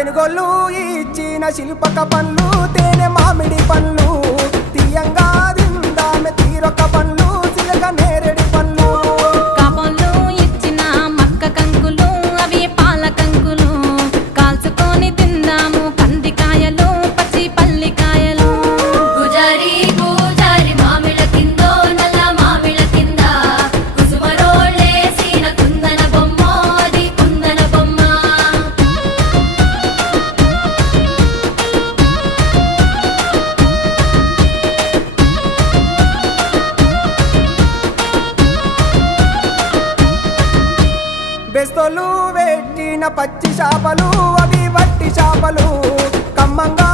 తెనుగోళ్ళు ఇచ్చిన శిల్పక పండ్లు తేనె మామిడి పండ్లు తీయంగా దిందామె తీరొక్క పండ్లు చిలక నేరేడి పండ్లు కాపంలో ఇచ్చిన మక్క కంకులు అవి పాల కంకులు కాల్చుకొని తిందాము కందికాయలు పచ్చి పల్లికాయలు గుజారి గుజారి మామిళ్ళ కిందో నల్ల మామిళ్ళ కింద కుసుమరోళ్ళేసిన కుందన బొమ్మ అది కుందన బొమ్మ బెస్తోలు పెట్టిన పచ్చి చేపలు అవి వట్టి చేపలు కమ్మంగా